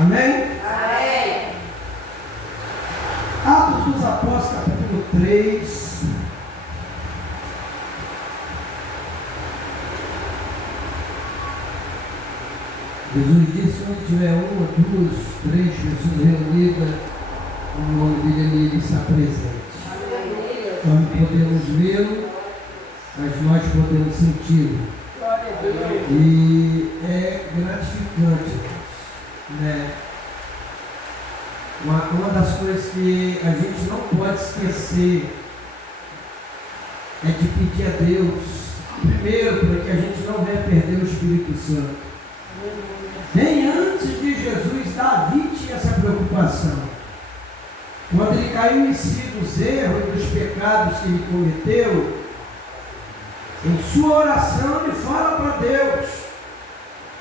Amém? Amém. Atos dos Apóstolos, capítulo 3. Jesus disse: onde tiver uma, duas, três pessoas reunidas, o nome dele ele está presente. Nós não podemos vê-lo, mas nós podemos senti-lo. E é gratificante, né? Uma das coisas que a gente não pode esquecer é de pedir a Deus, primeiro, para que a gente não venha perder o Espírito Santo. Nem antes de Jesus, Davi tinha essa preocupação. Quando ele caiu em si dos erros e dos pecados que ele cometeu, em sua oração ele fala para Deus: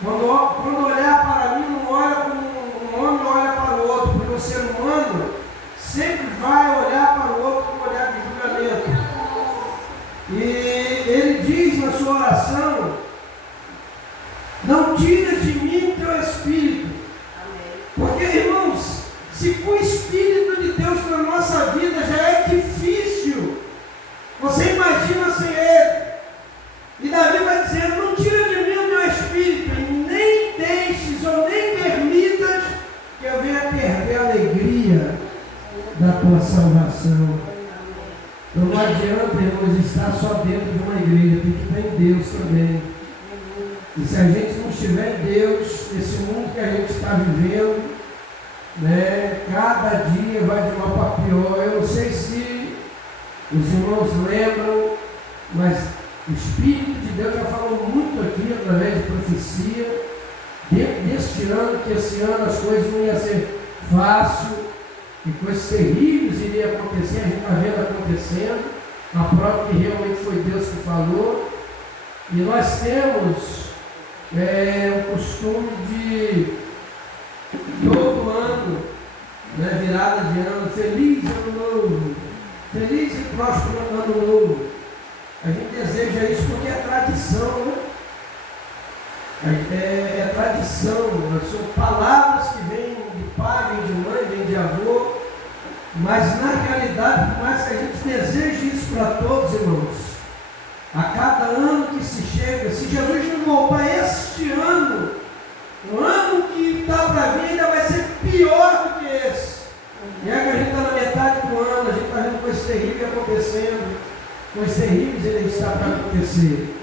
quando olhar para mim, não olha como um homem olha para o outro, porque o ser humano sempre vai olhar para o outro com um olhar de julgamento. E ele diz na sua oração: não tira de mim teu Espírito. Porque, irmãos, se com o Espírito de Deus na nossa vida já é difícil, você imagina sem Ele. E Davi vai dizer: não tira de mim o teu Espírito, e nem deixes ou nem permitas que eu venha perder a alegria da tua salvação. Então não adianta, irmãos, estar só dentro de uma igreja, tem que estar em Deus também. E se a gente não estiver em Deus, nesse mundo que a gente está vivendo, né, cada dia vai de mal para pior. Eu não sei se os irmãos lembram, mas o Espírito de Deus já falou muito aqui através de profecia, dentro deste ano, que esse ano as coisas não iam ser fáceis, e coisas terríveis iriam acontecer, a gente está vendo acontecendo, a prova que realmente foi Deus que falou. E nós temos o costume de todo ano, né, virada de ano, feliz ano novo, feliz e próspero ano novo. A gente deseja isso porque é tradição, né? É tradição, são palavras que vêm de pai, vêm de mãe, vêm de avô, mas na realidade, por mais que a gente deseje isso para todos, irmãos, a cada ano que se chega, se Jesus não voltar este ano, o ano que está para vir ainda vai ser pior do que esse. E é que a gente está na metade do ano, a gente está vendo coisas terríveis acontecendo, coisas terríveis ainda está para acontecer.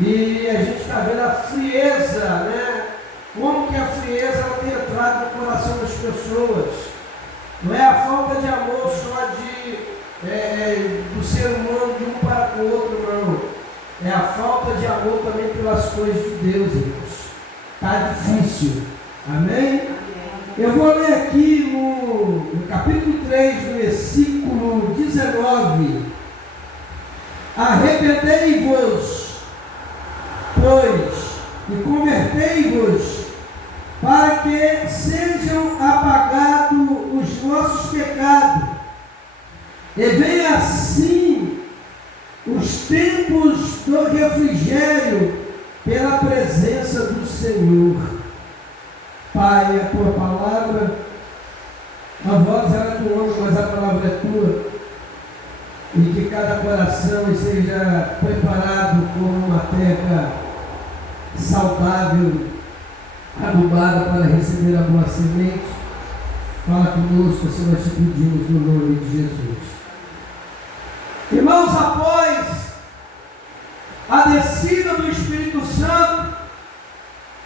E a gente está vendo a frieza, né? Como que a frieza ela tem entrado no coração das pessoas. Não é a falta de amor só do ser humano de um para com o outro, não. É a falta de amor também pelas coisas de Deus, irmãos. Está difícil. Amém? Eu vou ler aqui no capítulo 3, no versículo 19. Arrependei-vos, pois, e convertei-vos, para que sejam apagados os vossos pecados, e venha assim os tempos do refrigério pela presença do Senhor. Pai, a tua palavra, a voz é do homem, mas a palavra é tua, e que cada coração esteja preparado como uma terra saudável, adubada para receber a boa semente. Fala conosco, assim nós te pedimos no nome de Jesus. Irmãos, após a descida do Espírito Santo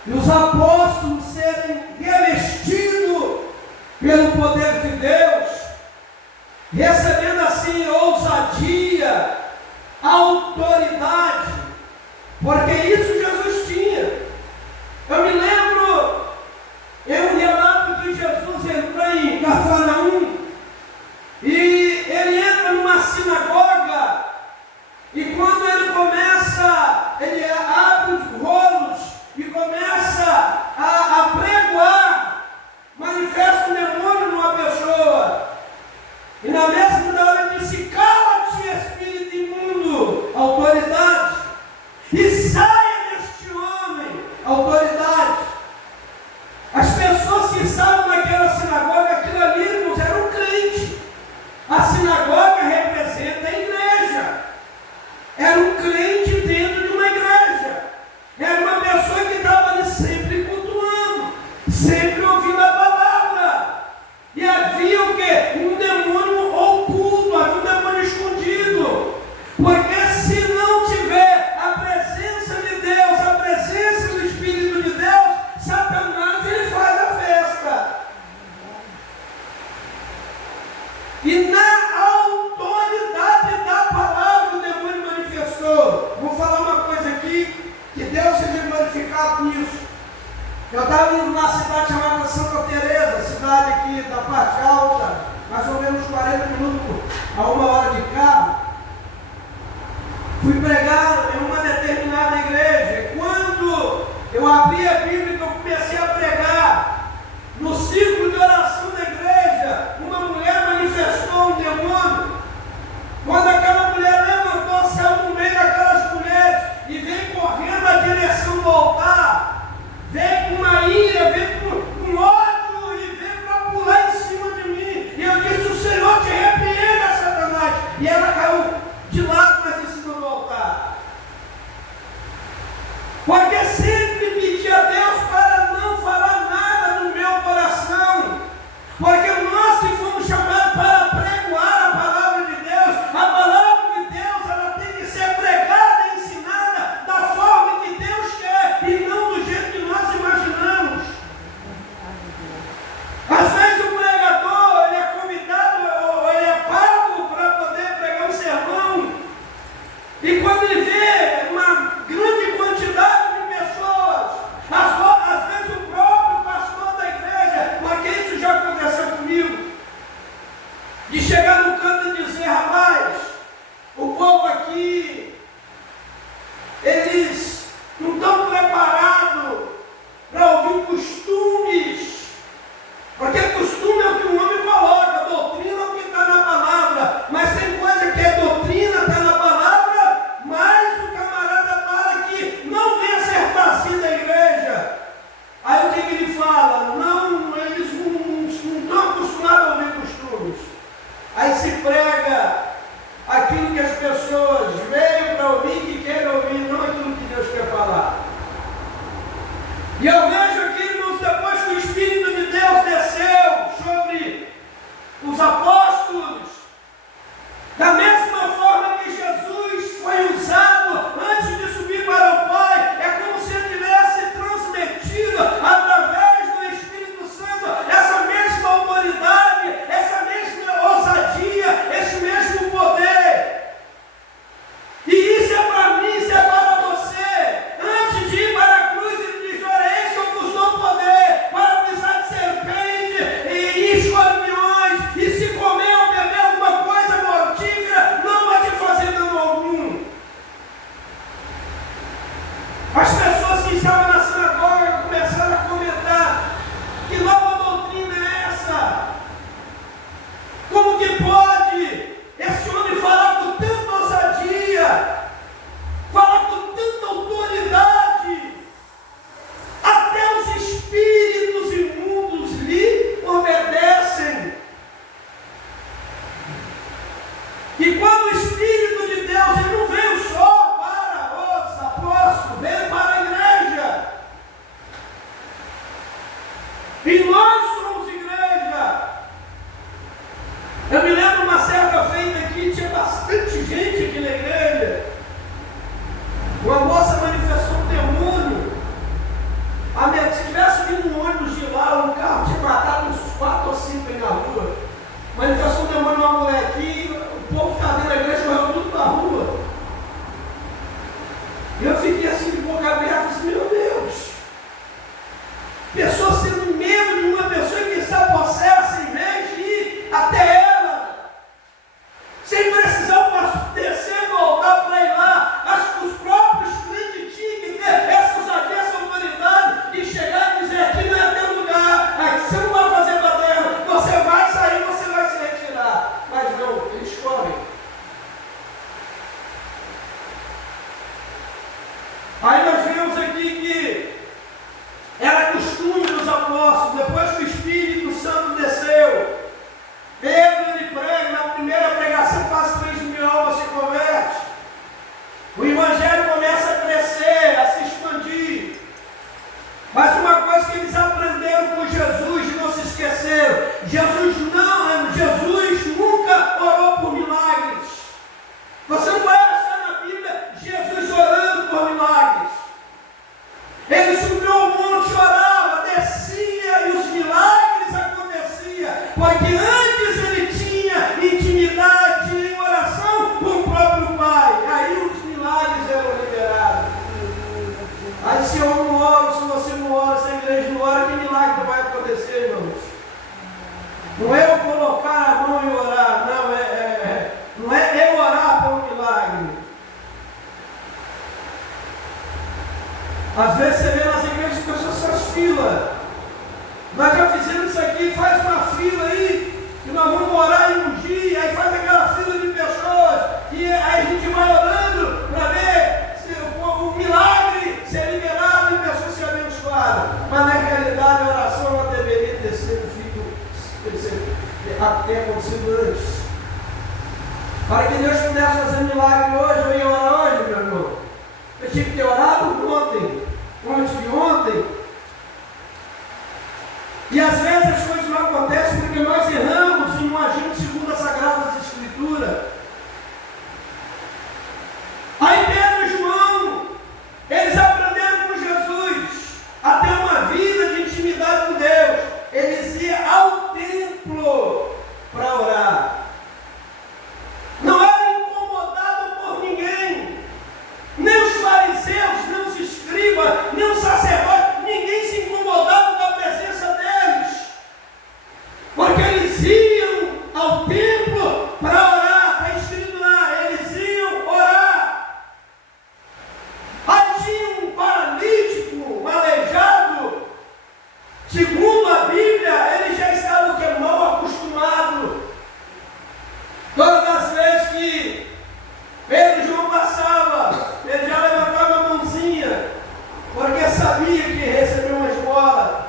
e os apóstolos serem revestidos pelo poder de Deus, recebendo assim ousadia, autoridade, porque isso Jesus tinha. Eu me lembro, um relato que Jesus entrou em Cafarnaum, e ele entra numa sinagoga, e quando ele começa, ele abre os rolos e começa a pregoar, manifesta um demônio numa sempre ouvindo a palavra. E havia o quê? Um demônio oculto, havia um demônio escondido. Porque se não tiver a presença de Deus, a presença do Espírito de Deus, Satanás ele faz a festa. E na autoridade da palavra o demônio manifestou. Vou falar uma coisa aqui, que Deus seja glorificado nisso. Eu estava indo numa cidade chamada Santa Teresa, cidade aqui da parte alta, mais ou menos 40 minutos a 1 hora de carro. Fui pregar em uma determinada igreja. E quando eu abri a Bíblia e eu comecei a pregar, no círculo de oração da igreja, uma mulher manifestou um demônio. Quando aquela mulher levantou, saiu no meio daquelas mulheres e veio correndo na direção do altar, veio com uma ira, veio com ódio e veio para pular em cima de mim. E eu disse: o Senhor te repreenda, Satanás. E ela caiu de lado, mas em cima do altar. Porque sempre pedi a Deus para não falar nada no meu coração. Porque nós que fomos chamados para pregoar a palavra de Deus, a palavra de Deus ela tem que ser pregada e ensinada da forma que Deus quer e não do jeito que nós imaginamos. Às vezes o pregador ele é convidado ou ele é pago para poder pregar um sermão, e quando ele vê uma grande quantidade de pessoas, às vezes o próprio pastor da igreja, porque isso já aconteceu comigo, de chegar no canto e dizer: rapaz, o povo aqui, eles não estão preparados para ouvir costumes, porque costume é o que o homem coloca, doutrina é o que está na palavra, mas tem coisa que é doutrina, está na palavra, mas o camarada fala que não venha ser parecido da igreja. Aí o que ele fala? Não, eles não estão acostumados a ouvir costumes. Aí se prega aquilo que as pessoas veem para ouvir, que querem ouvir, não aquilo que Deus quer falar. E eu vejo aqui, irmãos, depois que o Espírito de Deus desceu sobre os apóstolos, da mesma forma que Jesus foi usado antes de subir para o Pai, é como se ele tivesse transmitido através do Espírito Santo essa mesma autoridade, essa mesma ousadia, esse mesmo poder. E isso é para mim, isso é para você. Antes de ir para a cruz, ele diz: olha, esse eu vos dou poder para pisar de serpente e escorpiões, e se comer ou beber alguma coisa mortífera, não vai te fazer dano algum. As pessoas que estavam na sinagoga começaram a comentar: que nova doutrina é essa? Como que pode esse homem falar com tanta ousadia, falar com tanta autoridade? Até os espíritos imundos lhe obedecem. E quando o Espírito de Deus ele não veio só para os apóstolos, veio para a igreja. E nós somos igreja. Eu me lembro uma certa feita aqui, tinha bastante gente aqui na igreja. Uma moça manifestou um demônio. Se tivesse vindo um ônibus de lá, um carro tinha matado uns 4 ou 5 aí na rua. Manifestou um demônio numa mulher aqui, o povo que estava dentro da igreja correu tudo para a rua. E eu fiquei assim de boca aberta, assim: meu Deus, pessoas tendo medo de uma pessoa porque antes ele tinha intimidade em oração com o próprio Pai. Aí os milagres eram liberados. Aí se eu não oro, se você não ora, se a igreja não ora, que milagre vai acontecer, irmãos? Não é eu colocar a mão e orar, não é eu orar por um milagre. Às vezes você vê nas igrejas que as pessoas fazem fila. Nós já fizemos isso aqui, faz uma fila aí, que nós vamos orar e ungir, aí faz aquela fila de pessoas, e aí a gente vai orando para ver se o milagre ser liberado e pessoas serem abençoadas. Mas na realidade a oração não deveria ter sido até acontecido antes. Para que Deus pudesse fazer milagre hoje, eu ia orar hoje, meu irmão. Eu tinha que ter orado ontem, antes de ontem. E às vezes as coisas não acontecem porque nós erramos e não agimos segundo as Sagradas Escrituras. Aí Pedro e João, eles aprenderam com Jesus a ter uma vida de intimidade com Deus. Eles iam ao templo para orar. Não era incomodado por ninguém. Nem os fariseus, nem os escribas, nem os sacerdotes, ninguém se incomodava com a presença deles. Porque eles iam ao templo para orar. Está escrito lá, eles iam orar. Aí tinha um paralítico, um aleijado. Segundo a Bíblia, ele já estava mal acostumado. Todas as vezes que Pedro e João passava, ele já levantava a mãozinha, porque sabia que recebeu uma esmola.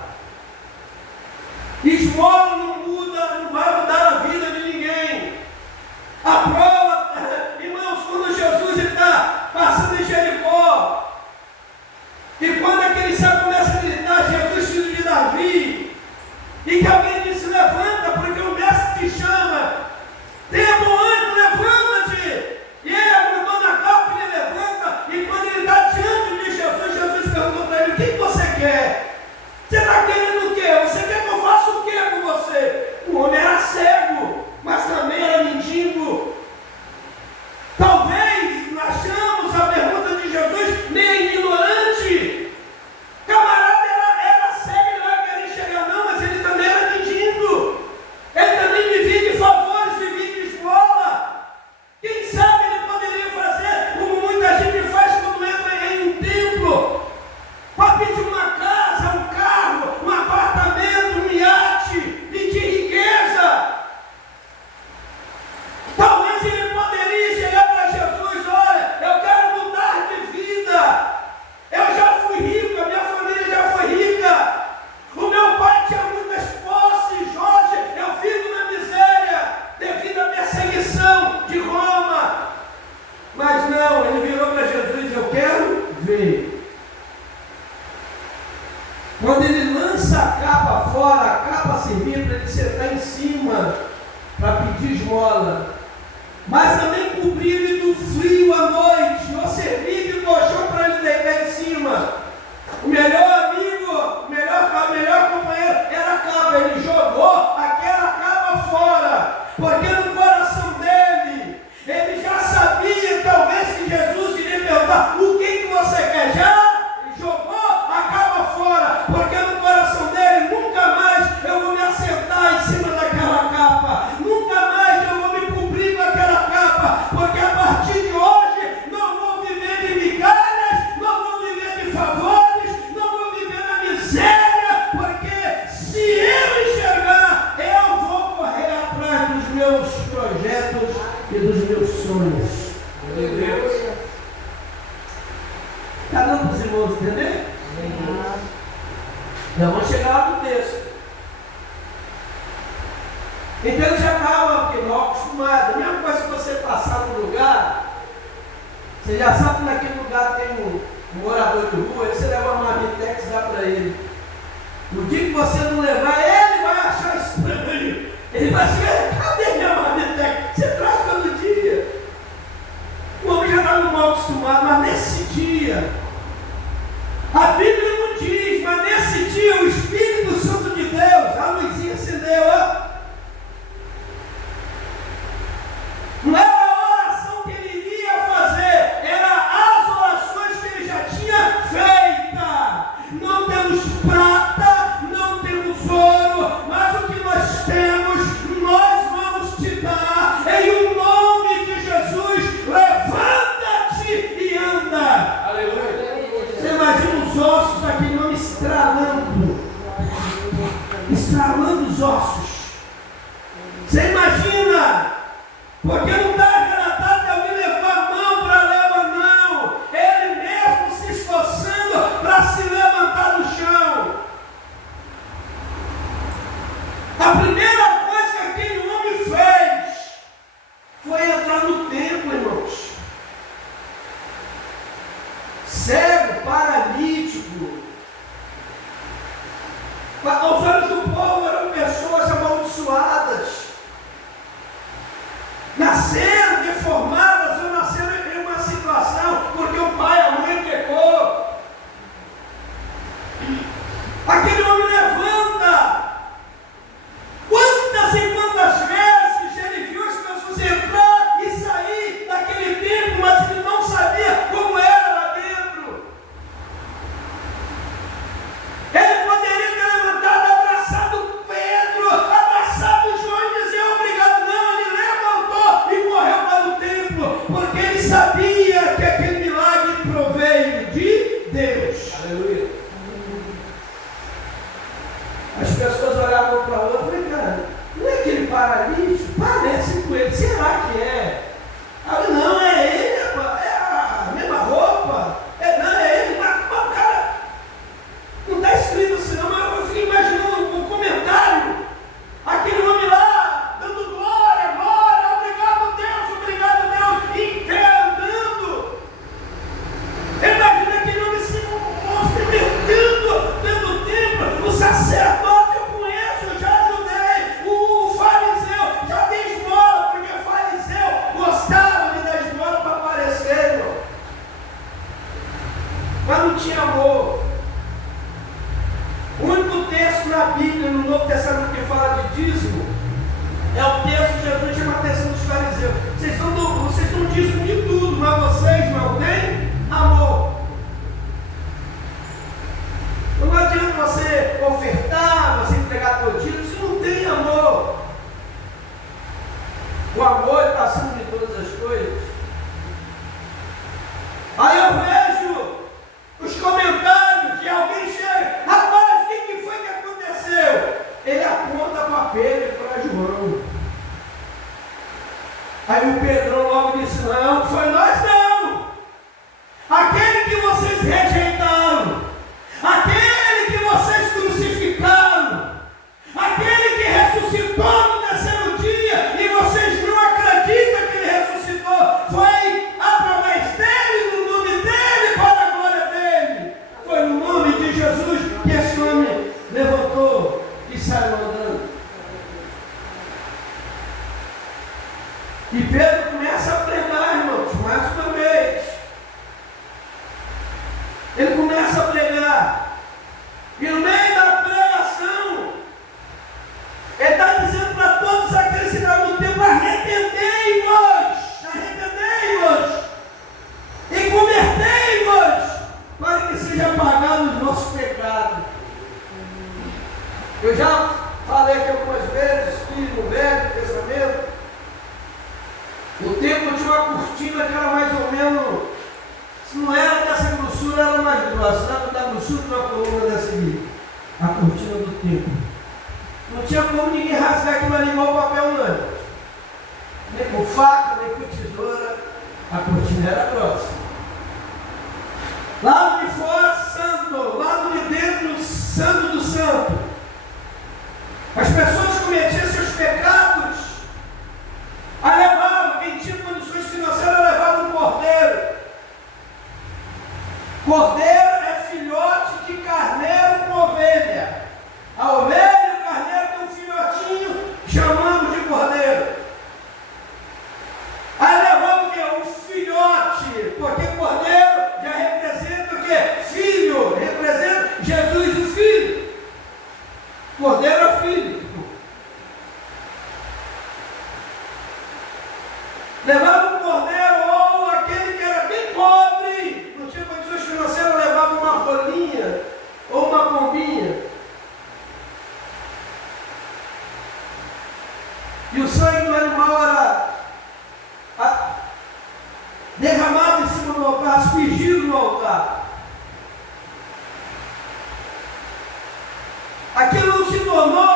Esmola não muda, não vai mudar a vida de ninguém. A prova, irmãos, quando Jesus está passando em Jericó, e quando aquele céu começa a gritar, Jesus, filho de Davi, e que alguém disse, levanta, porque o mestre te chama. Tenha bom ânimo, levanta-te. E ele abrandou na capa e ele levanta. E quando ele está diante de Jesus, Jesus perguntou para ele, o que você quer? Você está querendo o quê? Você quer que eu faça o quê com você? O homem era cego, mas também era mendigo. Talvez achamos a pergunta de Jesus meio ignorante. Camarada era cego, ele não ia querer enxergar não, mas ele também era mendigo. Ele também vivia de favores, vivia de esmola. Quem sabe ele poderia fazer como muita gente faz quando entra em um templo, para pedir uma casa, um carro, um apartamento, um iate, pedir riqueza. Talvez ele poderia chegar para Jesus, olha, eu quero mudar de vida. Eu já fui rico, a minha família já foi rica. O meu pai tinha muitas posses, hoje eu vivo na miséria devido à perseguição de Roma. Mas não, ele virou para Jesus, eu quero ver. Quando ele lança a capa fora, a capa servia para ele sentar em cima, para pedir esmola. Mas também cobria ele do frio à noite, ou servia de colchão para ele deitar em cima. O melhor amigo, o melhor companheiro era a capa. Ele jogou aquela capa fora, porque no coração dele, ele já sabia talvez que Jesus iria perguntar, o que você quer? Já jogou a capa fora, porque no coração dele, nunca mais eu vou me assentar em cima daquela capa, nunca mais eu vou me cobrir com aquela capa, porque a partir de hoje não vou viver de migalhas, não vou viver de favores, não vou viver na miséria, porque se eu enxergar, eu vou correr atrás dos meus projetos e dos meus sonhos. Meu Deus. Está dando para os irmãos entender? Já vamos chegar lá no texto. Então ele já estava, porque mal acostumado. A mesma coisa que você passar no lugar, você já sabe que naquele lugar tem um morador de rua, aí você leva uma marmitex e dá para ele. No dia que você não levar, ele vai achar estranho. Ele vai dizer, cadê minha marmitex? Você traz todo dia. O homem já estava mal acostumado, mas nesse dia, a Bíblia não diz, mas nesse dia o Espírito Santo de Deus, a luzinha acendeu, ó. estralando os ossos. Você imagina? Porque não está relatado que alguém levou a mão para levar, não. Ele mesmo se esforçando para se levantar do chão. A primeira coisa que aquele homem fez foi entrar no templo, irmãos. Cego, paralítico. Aos olhos do povo eram pessoas amaldiçoadas. Nasceram deformadas ou nasceram em uma situação porque o pai e a mãe pecou. Aquele homem levanta. Quantas e quantas vezes ele viu as pessoas entrar e sair daquele templo, mas ele não sabia como era lá dentro. Ele poderia ter levantado, abraçado Pedro, abraçado João e dizer obrigado. Não, ele levantou e correu para o templo, porque ele sabia que aquele milagre proveio de Deus. Aleluia. As pessoas olhavam para o outro e falavam, cara, não é aquele paralítico? Parece com ele, será que é? Não, é ele, é a mesma roupa. Não, é ele, mas o cara, não está escrito assim não, mas eu fiquei imaginando um comentário, aquele homem lá, dando glória, glória, obrigado Deus, em pé, andando. Imagina aquele homem se movimentando dentro do templo, o sacerdote. Mas não tinha amor. O único texto na Bíblia, no Novo Testamento, que fala de dízimo, é o texto que Jesus chama a atenção dos fariseus. Vocês dão dízimo de tudo, mas vocês não têm amor. Não adianta você ofertar, você entregar teu dízimo, se não tem amor. O amor está acima de todas as coisas. Aí eu vejo os comentários de alguém chega, rapaz, o que foi que aconteceu? Ele aponta para Pedro e para João. Aí o Pedro logo disse, não, foi nós não. Aquele que vocês rejeitaram, aquele que vocês crucificaram, aquele que ressuscitou no terceiro dia e vocês não acreditam que ele ressuscitou, foi através dele, no nome dele, para a glória dele. Foi no nome de Jesus que esse homem levantou e saiu andando. E Pedro começa a pregar, irmãos, mais uma vez. Ele começa a pregar. E no meio da pregação, ele está dizendo para todos aqueles que estão no templo, arrependei-vos, e convertei-vos, para que seja apagado os nossos pecados. Eu já falei aqui algumas vezes que no Velho Testamento, o templo tinha uma cortina que era mais ou menos, se não era dessa grossura, era mais grossa, era da grossura de uma coluna dessa aqui, a cortina do templo. Não tinha como ninguém rasgar aquilo ali igual papel, não. Nem com faca, nem com tesoura, a cortina era grossa. Lado de fora, santo, lado de dentro, santo do santo. As pessoas cometiam seus pecados, a levavam, quem tinha condições financeiras, levava um cordeiro. Cordeiro é filhote de carneiro com ovelha. A ovelha e o carneiro tem um filhotinho, chamamos de cordeiro. Aí levava o quê? Um filhote, porque cordeiro já representa o quê? Filho, representa Jesus o Filho. Cordeiro é filho. Levava um cordeiro ou aquele que era bem pobre, não tinha condições financeiras, levava uma rolinha ou uma pombinha. E o sangue do animal era derramado em cima do altar, aspergido no altar. Aquilo não se tornou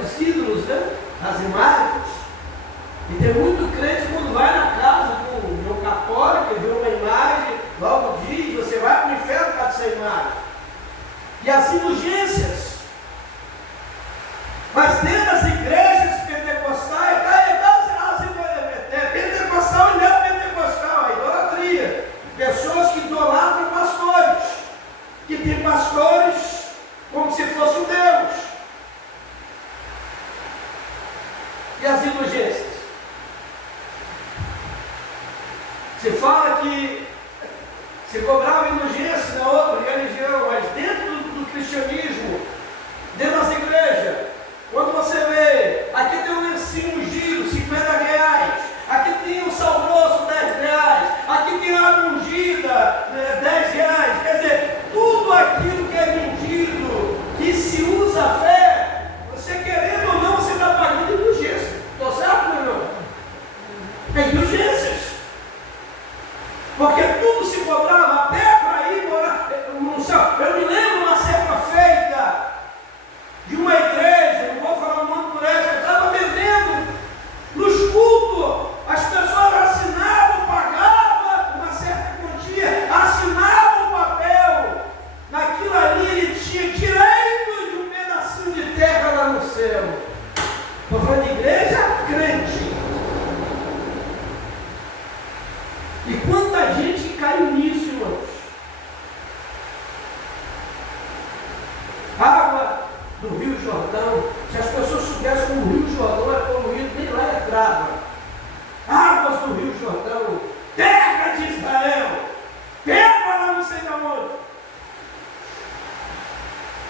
os ídolos, né? As imagens. E tem muito crente quando vai na casa de um católico, vê uma imagem, logo diz, você vai para o inferno por causa dessa imagem. E as indulgências. Mas dentro das igrejas pentecostais, pentecostal e não pentecostal, a idolatria. Pessoas que idolatram pastores, que têm pastores como se fosse um Deus. E as indulgências? Se fala que se cobrava indulgência na outra religião, mas dentro do cristianismo, dentro das igrejas, quando você vê, aqui tem um lencinho ungido, R$50, aqui tem um sal grosso, R$10, aqui tem água ungida, R$10, quer dizer, tudo aquilo que é vendido, que se usa a fé, você querendo ou não, você está pagando indulgência. Estou certo ou não? É indulgências. Porque tudo se cobrava até para ir morar no céu. Eu me lembro uma certa feita de uma igreja, não vou falar o nome por essa, estava vendendo nos cultos, as pessoas assinavam, pagavam uma certa quantia, assinavam o papel, naquilo ali ele tinha direito de um pedacinho de terra lá no céu. Estou falando de igreja crente. E quanta gente caiu nisso, irmãos? Água do Rio Jordão, se as pessoas soubessem como o Rio Jordão é poluído, nem lá entrava. Águas do Rio Jordão, terra de Israel, terra lá não sei de onde.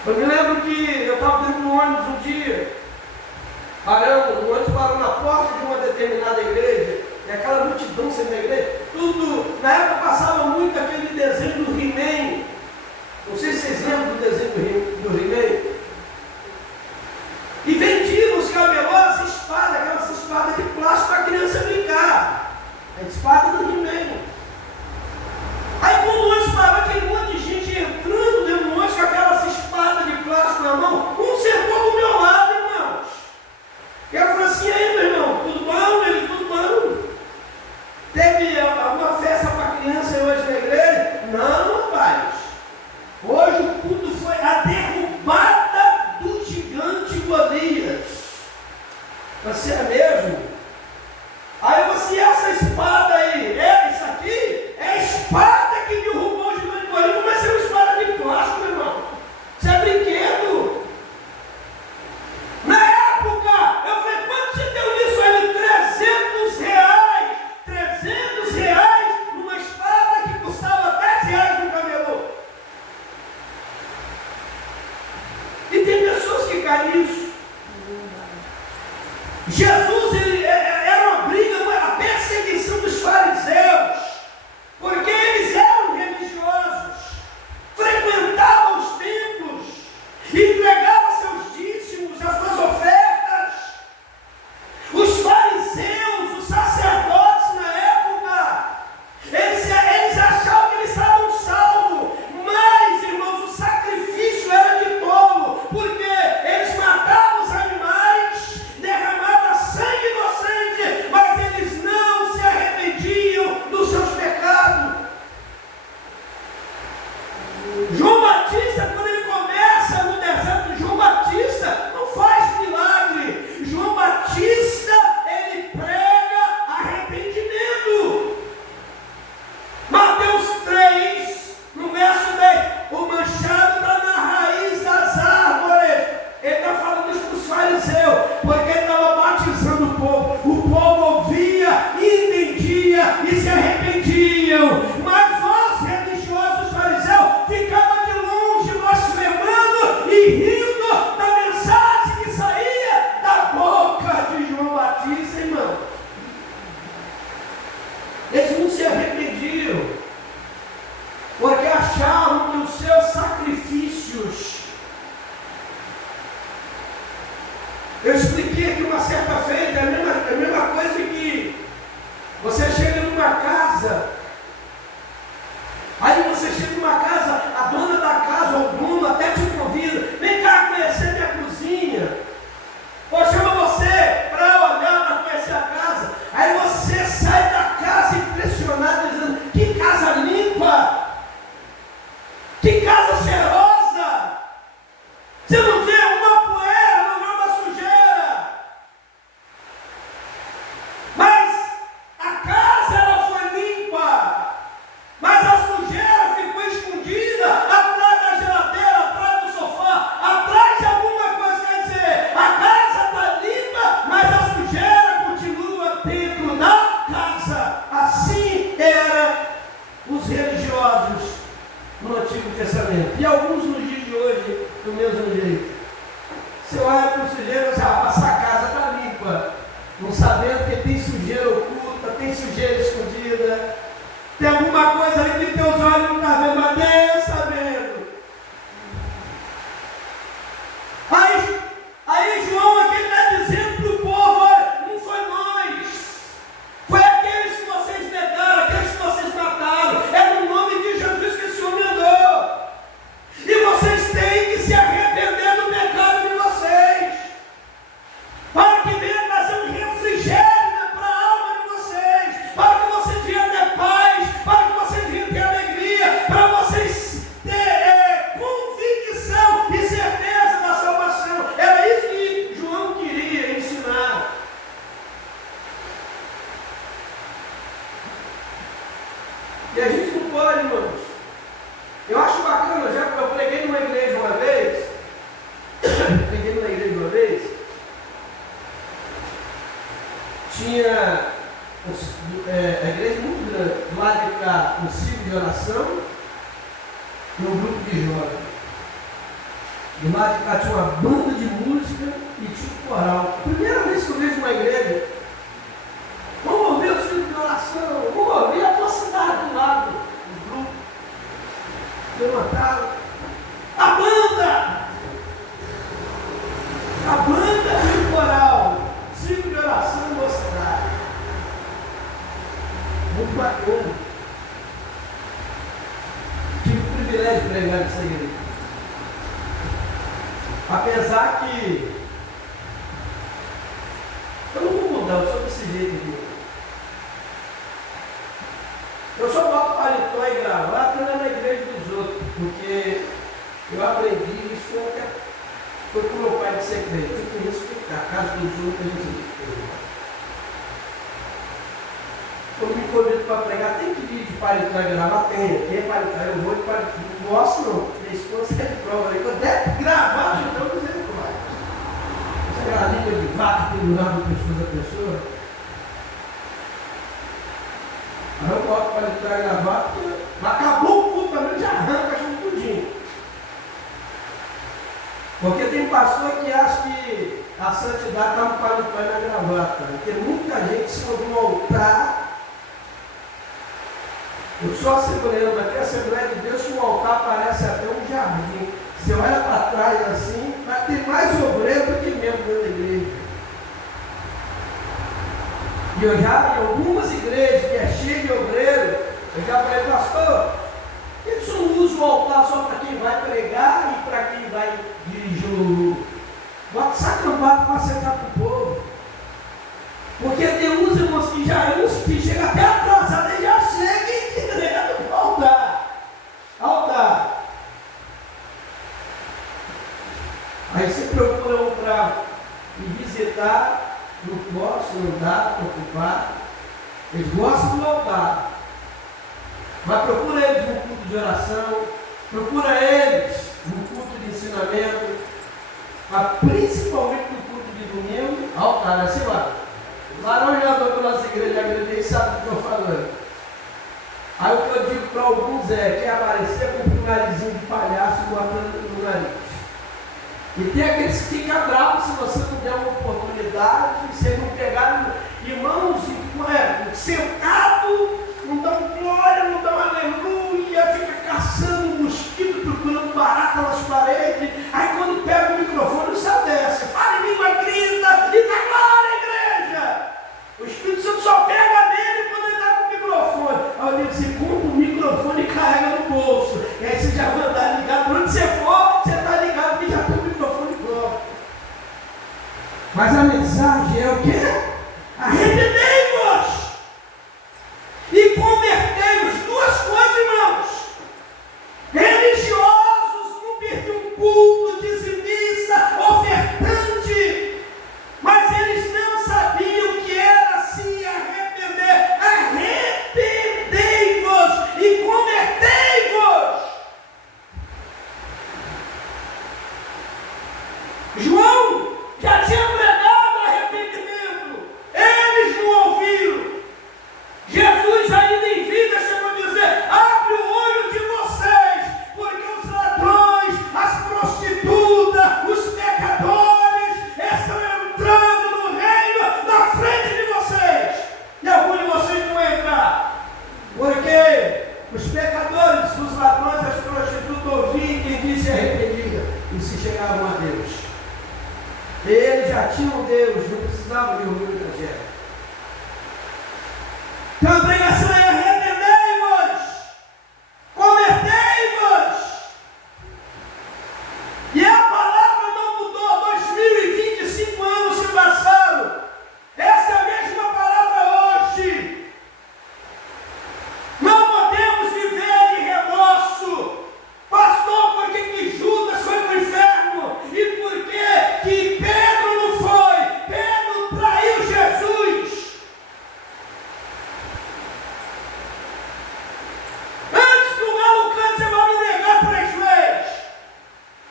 Eu me lembro que eu estava dentro do ônibus um dia, o ônibus parou na porta de uma determinada igreja, e aquela multidão sendo na igreja, tudo, na época passava muito aquele desenho do He-Man. Não sei se vocês lembram do desenho do He-Man. E vendiam os camelôs espada, aquelas espadas de plástico para a criança brincar. A espada do He-Man. Aí quando o ônibus parou, aquele monte de gente entrando dentro do ônibus com aquelas espadas de plástico na mão, um sentou do meu lado, irmãos. E eu falei assim, aí meu irmão, tudo bom? Ele, tudo bom. Teve alguma festa para criança hoje na igreja? Não, rapaz. Hoje o culto foi a derrubada do gigante Golias. Você é mesmo? Aí você, essa espada aí, isso aqui é a espada que derrubou o gigante Golias. Não vai ser uma espada de plástico, meu irmão. Isso é brinquedo. Na época, eu falei, quanto você deu isso aí? R$300 numa espada que custava R$10 no camelô. E tem pessoas que caem nisso. Jesus, era uma briga, a perseguição dos fariseus, porque eles eram religiosos, frequentavam os templos, entregavam seus dízimos, as suas ofertas. Os fariseus, os sacerdotes na época, eles achavam que eles estavam salvos, mas, irmãos, o sacrifício era de tolo, porque eles matavam os animais, derramavam sangue inocente, mas eles não se arrependiam dos seus pecados. João Batista, quando ele começa no deserto, João Batista não faz milagre. João Batista, ele prega arrependimento. Mateus 3, no verso 10, o manchado está na raiz das árvores. Ele está falando isso para os fariseus, porque ele estava batizando o povo. O povo ouvia, entendia e se arrependiam. Mas nós, religiosos fariseus, ficava de longe, blasfemando e rindo da mensagem que saía da boca de João Batista, irmão. Eles não se arrependiam, porque achavam que os seus sacrifícios. Eu expliquei aqui uma certa feita, é a mesma coisa que você chega numa casa. Aí você chega numa casa, a dona da casa ou o dono até te convida, vem cá conhecer minha cozinha. pensamento. E alguns nos dias de hoje, do mesmo jeito. Você olha para o sujeito e diz, essa casa está limpa. Não sabendo que tem sujeira oculta, tem sujeira escondida. Tem alguma coisa ali que teus olhos não estão vendo, mas Deus sabendo. Aí João aqui está dizendo para o povo, olha, não foi nós. Foi aqueles que vocês negaram, aqueles que vocês mataram. É no nome de Jesus que o Senhor me andou. E vocês têm que se arrepender do pecado de vocês. Para que venha trazer um refrigério para a alma de vocês. Para que vocês venham ter paz. Para que vocês venham ter alegria. Para vocês ter convicção e certeza da salvação. Era isso que João queria ensinar. E a gente não pode, irmãos. Eu acho bacana, eu preguei numa igreja uma vez. Tinha a igreja muito grande. Do lado de cá, um ciclo de oração e um grupo de jovens. Do lado de cá tinha uma banda de música e tinha um coral. Primeira vez que eu vejo uma igreja, vamos ouvir o ciclo de oração, vamos ouvir a tua cidade do lado. O grupo levantaram. A banda e o coral, ciclo de oração e mocidade. Muito bacana. Tive o privilégio de pregar nessa igreja. Apesar que eu não vou mudar, eu sou desse jeito aqui. Eu só boto paletó e gravata na igreja dos outros, porque eu aprendi isso foi com meu pai de ser crente. Eu tenho que respeitar a casa dos outros, a gente respeita. Quando me convido para pregar, tem que vir de paletó e gravata? Tem paletó, eu vou de paletó. Não gosto não, minha esposa é de prova. Eu devo gravar, então eu não vai. Essa é a língua de vaca pendurada no pescoço da pessoa. Aí eu boto paletó e gravata, acabou o culto também, já arranca junto tudinho. Porque tem pastor que acha que a santidade está no paletó e na gravata. Tem muita gente que se no altar. Eu sou assembleano, mas aqui a Assembleia de Deus, que o altar parece até um jardim. Você olha para trás assim, vai ter mais obreiro do que membro da igreja. E eu já, em algumas igrejas que é cheio de obreiro, eu já falei, pastor, por que você não usa o altar só para quem vai pregar e para quem vai dirigir o louvor? Bota essa campada para sentar para o povo. Porque tem uns irmãos que já que chega até atrasado e já chega e direto para o altar. Aí você procura um para me visitar, não posso, não dá, estou ocupado. Eles gostam do altar. Mas procura eles no culto de oração, procura eles no culto de ensinamento, mas principalmente no culto de domingo, altar, assim lá. O laranjador da nossa igreja, a igreja sabe o que eu estou falando. Aí o que eu digo para alguns é que aparecer com um narizinho de palhaço botando no nariz. E tem aqueles que ficam bravos se você não der uma oportunidade, se não pegar irmãos, sentado, não dão glória, não dão aleluia, fica caçando mosquito, procurando barata nas paredes. Aí quando pega o microfone, se desce, fala em língua, grita e dá glória, igreja. O Espírito Santo só pega nele quando ele está com o microfone. Aí eu digo assim, compra o microfone e carrega no bolso. E aí você já vai andar ligado, por onde você for, você está ligado que já tem o microfone pronto. Mas a mensagem é o quê? Arrependei-vos e convertei-vos. Duas coisas, irmãos. Religiosos não perdiam culto, dizimista, ofertante, mas eles não sabiam que era se arrepender. Arrependei-vos e convertei-vos. João já tinha pregado arrependimento. Eles no tinham Deus, não precisavam de orgulho evangélico. Então a pregação é arrependei-vos, convertei-vos. E a palavra não mudou, 2025 anos se passaram. Essa é a mesma palavra hoje. Não podemos viver de remorso. Pastor, por que Judas foi para o inferno? E por que Pedro não foi? Pedro traiu Jesus. Antes que o galo cante, você vai me negar 3 vezes.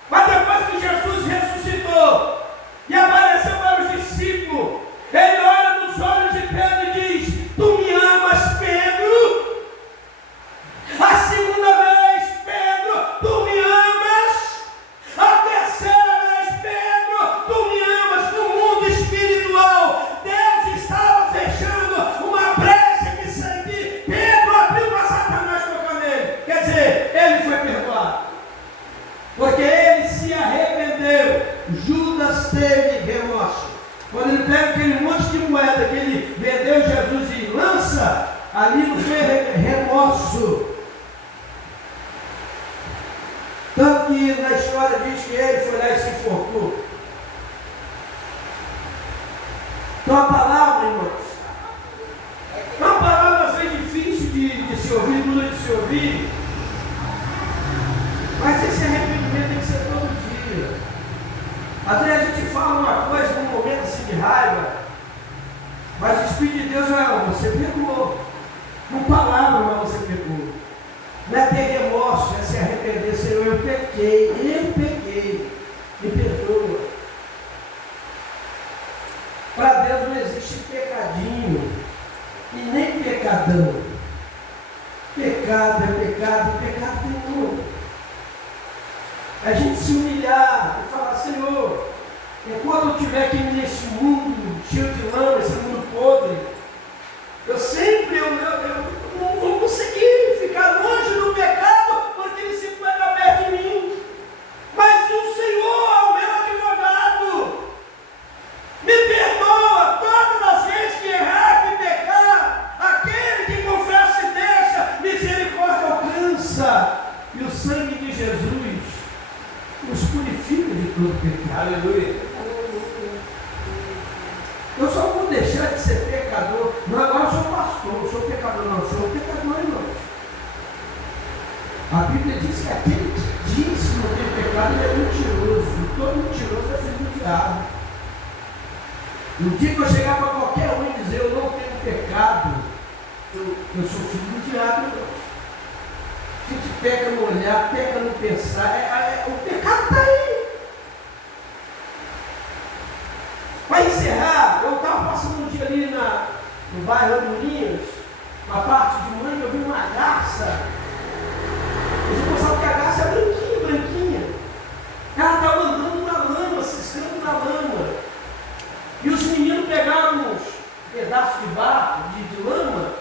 Mas depois que Jesus ressuscitou e apareceu para os discípulos, ele olha nos olhos de Pedro e diz: tu me amas, Pedro? A segunda vez: Pedro, tu me amas? A terceira vez: Pedro, tu me amas? No mundo espiritual, Deus estava fechando uma brecha que Pedro abriu para Satanás tocar nele. Quer dizer, ele foi perdoado, porque ele se arrependeu. Judas teve remorso. Quando ele pega aquele monte de moeda que ele vendeu Jesus e lança, ali não foi remorso. Tanto que na história diz que ele foi lá e se enforcou. Então a palavra, irmãos, é uma palavra às vezes difícil de se ouvir, dura de se ouvir, mas esse arrependimento tem que ser todo dia. Às vezes a gente fala uma coisa num momento assim de raiva, mas o Espírito de Deus você pecou. Com palavra, mas você pecou. Não é ter remorso, é se arrepender. Senhor, eu pequei, me perdoa. Para Deus não existe pecadinho e nem pecadão. Pecado é pecado, pecado tem tudo. A gente se humilhar e falar: Senhor, enquanto eu estiver aqui nesse mundo cheio de lama, esse mundo podre, eu sempre não vou conseguir ficar longe do pecado, porque ele sempre vai estar perto de mim. Mas o Senhor é o meu advogado. Me perdoa todas as vezes que errar, que pecar. Aquele que confessa e deixa, misericórdia alcança. E o sangue de Jesus nos purifica de todo pecado. Aleluia. Eu só vou deixar de ser pecador. Não, agora eu sou pastor, eu sou pecador, não, eu sou pecador, irmão. A Bíblia diz que aquele que diz que não tem pecado, ele é mentiroso. E todo mentiroso é filho do diabo. No dia que eu chegar para qualquer um e dizer: eu não tenho pecado, eu sou filho do diabo, irmão. A gente peca no olhar, peca no pensar, o pecado está aí. Para encerrar, eu estava passando um dia ali no bairro Andorinhas, na parte de manhã, eu vi uma garça. Você pensava que a garça é branquinha. Ela estava andando na lama, ciscando na lama. E os meninos pegaram uns pedaços de barro, de lama,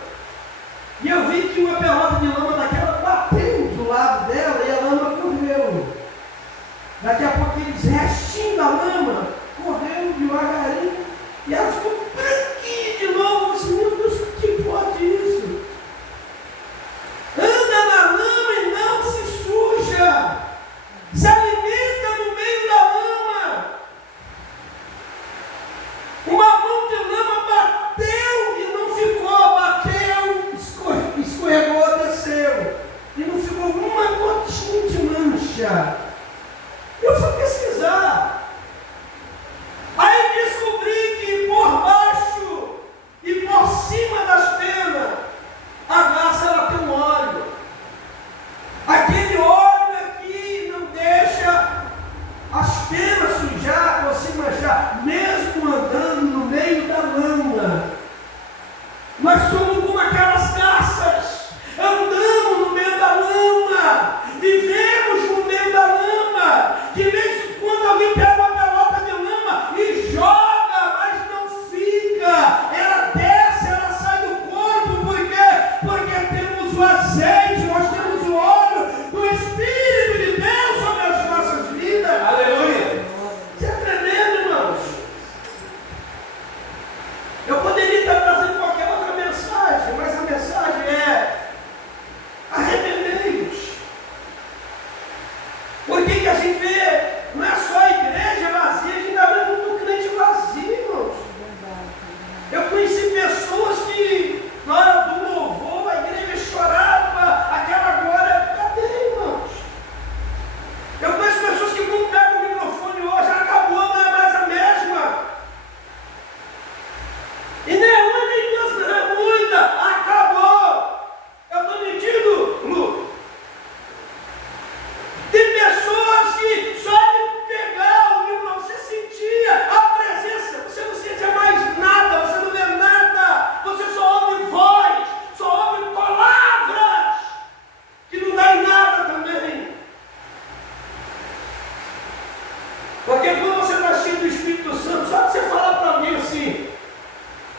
e eu vi que uma pelota de lama daquela bateu do lado dela e a lama correu. Daqui a pouco aqueles restinhos da lama correu devagarinho e ela ficou branquinha de novo. Assim, meu Deus, que pode isso? Anda na lama e não se suja. Se alimenta no meio da lama. Uma mão de lama bateu e não ficou, bateu, escorregou, desceu. E não ficou uma gotinha de mancha. Eu fui pesquisar. Aí diz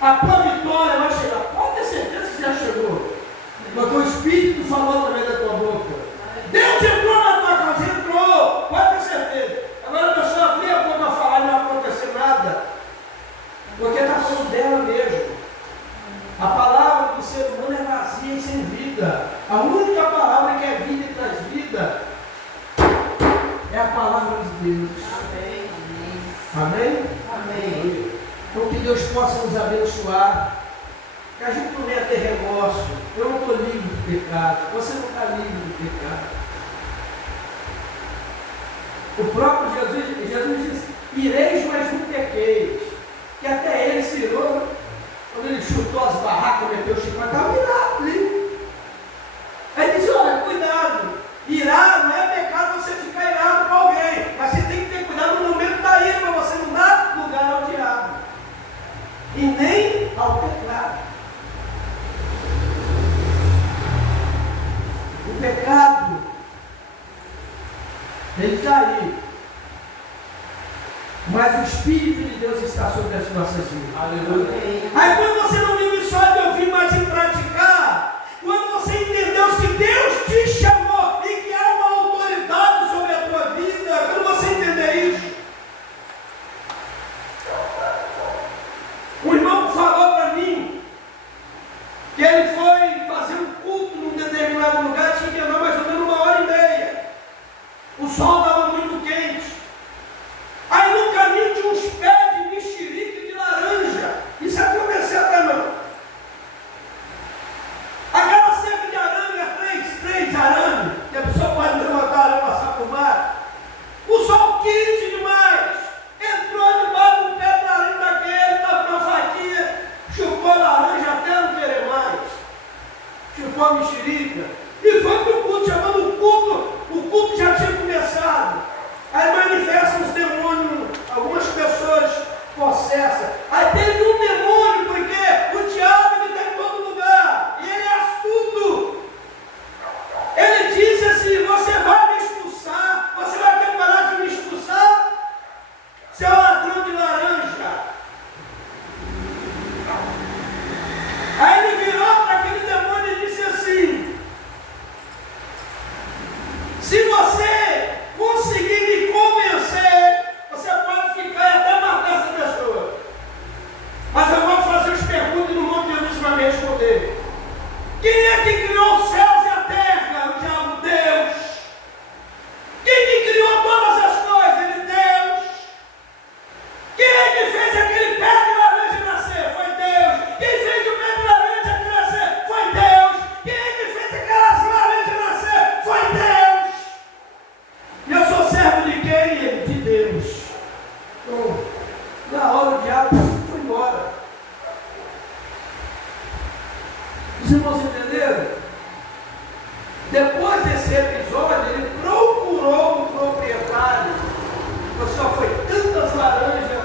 A tua vitória vai chegar. Pode ter certeza que já chegou. Porque o Espírito falou através da tua boca. Deus entrou na tua casa, entrou. Pode ter certeza. Agora a pessoa abrir a boca a falar e não acontecer nada. Porque está falando dela mesmo. A palavra do ser humano é vazia e sem vida. A única palavra que é vida e traz vida é a palavra de Deus. Amém. Amém? Amém. Então que Deus possa nos abençoar. Que a gente não venha ter remorso. Eu não estou livre do pecado. Você não está livre do pecado. O próprio Jesus disse: ireis, mas não pequeis. Que até ele se irou. Quando ele chutou as barracas, meteu o chicote, estava irado ali. Aí disse: olha, cuidado. Irar não é pecado você ficar irado com alguém. Mas você tem que ter cuidado no momento da ira, para você não dar lugar ao diabo. E nem ao pecado. O pecado, ele está aí. Mas o Espírito de Deus está sobre as nossas vidas. Aleluia. Aí quando você não vive só de ouvir, mas de praticar, quando você entendeu que Deus te chamou e que há uma autoridade sobre a tua vida, quando você entender isso, o irmão falou para mim que ele foi fazer um culto num determinado lugar, tinha que andar mais ou menos 1h30. O sol estava muito quente. Aí no caminho tinha uns pés de mexerica e de laranja. Isso aconteceu até não. Aquela seca de arame, três arames, que a pessoa pode levantar a arame e passar por mar. O sol quente demais. Entrou debaixo do pé de laranja daquele, estava com uma faquinha, chupou a laranja até não querer mais. Chupou a mexerica. E foi para o culto, chamando o culto já tinha começado. Aí manifestam os demônios, algumas pessoas possessas. Aí teve um demônio, porque o diabo está em todo lugar. E ele é astuto. Ele disse assim: você vai me expulsar, você vai ter que parar de me expulsar, seu ladrão de laranja. Aí ele virou para aquele demônio e disse assim: se você conseguir me convencer, você pode ficar e até matar essa pessoa. Mas eu vou fazer as perguntas e no nome de Jesus vai me responder. Quem é que criou os céus e a terra? O diabo, Deus. Quem que criou todas as coisas? Ele, Deus. Quem é que fez aquele pé de laranja nascer? Foi Deus. Quem fez o pé de laranja nascer? Foi Deus. Quem é que fez aquelas laranjas nascer? Foi Deus. E eu sou servo de quem? De Deus. Então, na hora o diabo foi embora. Os irmãos entenderam? Depois desse episódio, ele procurou o proprietário. Só foi tantas laranjas,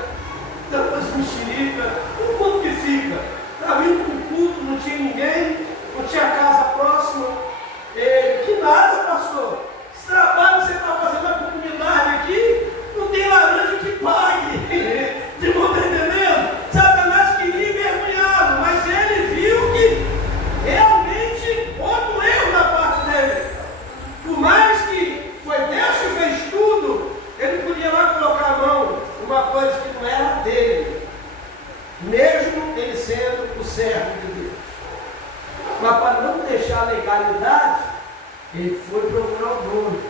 tantas mexericas, um mundo que fica. Estava indo para o culto, não tinha ninguém, não tinha casa próxima. Que nada, pastor. Esse trabalho que você está fazendo na comunidade aqui, não tem laranja que pague. De não está entendendo? Satanás queria envergonhá-lo, mas ele viu que realmente houve um erro da parte dele. Por mais que foi Deus que fez tudo, ele podia lá colocar a mão numa coisa que não era dele, mesmo ele sendo o servo de Deus. Mas para não deixar a legalidade, ele foi procurar o dono.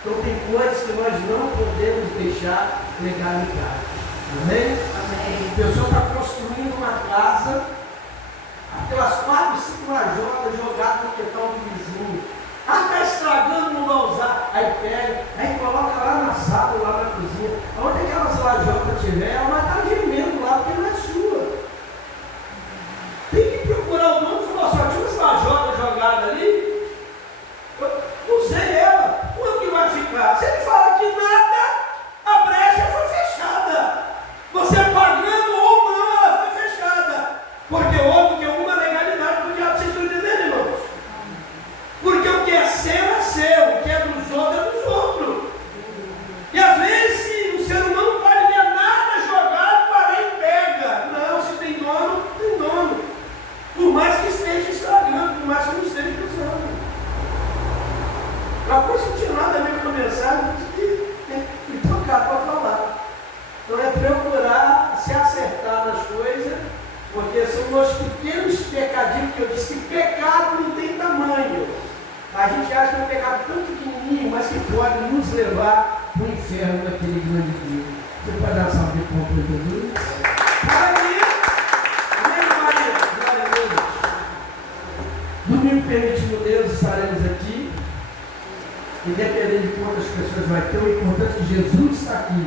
Então tem coisas que nós não podemos deixar legalidade. Amém? Amém. A pessoa está construindo uma casa, aquelas 4, 5 lajotas jogadas no quintal do vizinho. Está estragando, não vai usar. Aí pega, aí coloca lá na sala, lá na cozinha. Onde aquelas lajotas tiver, ela vai estar gemendo lá, porque não é sua. Tem que procurar o dono e falar: só tinha umas lajotas jogadas ali. Usei ela, quanto que vai ficar? Se ele fala que nada, a brecha foi fechada. Você pagando ou não, ela foi fechada. Porque houve que uma legalidade do diabo, vocês estão entendendo, irmãos? Porque o que é seu, o que é dos outros é dos outros. E às vezes o ser humano não pode ver nada jogado verdade que é um pecado tão pequenininho, mas que pode nos levar para o inferno naquele grande dia. Você pode dar salve de palmas para Jesus? Aleluia! Amém, Maria? Glória a Deus. Domingo, permitindo Deus, estaremos aqui. Independente de quantas pessoas vai ter, o importante é que Jesus está aqui.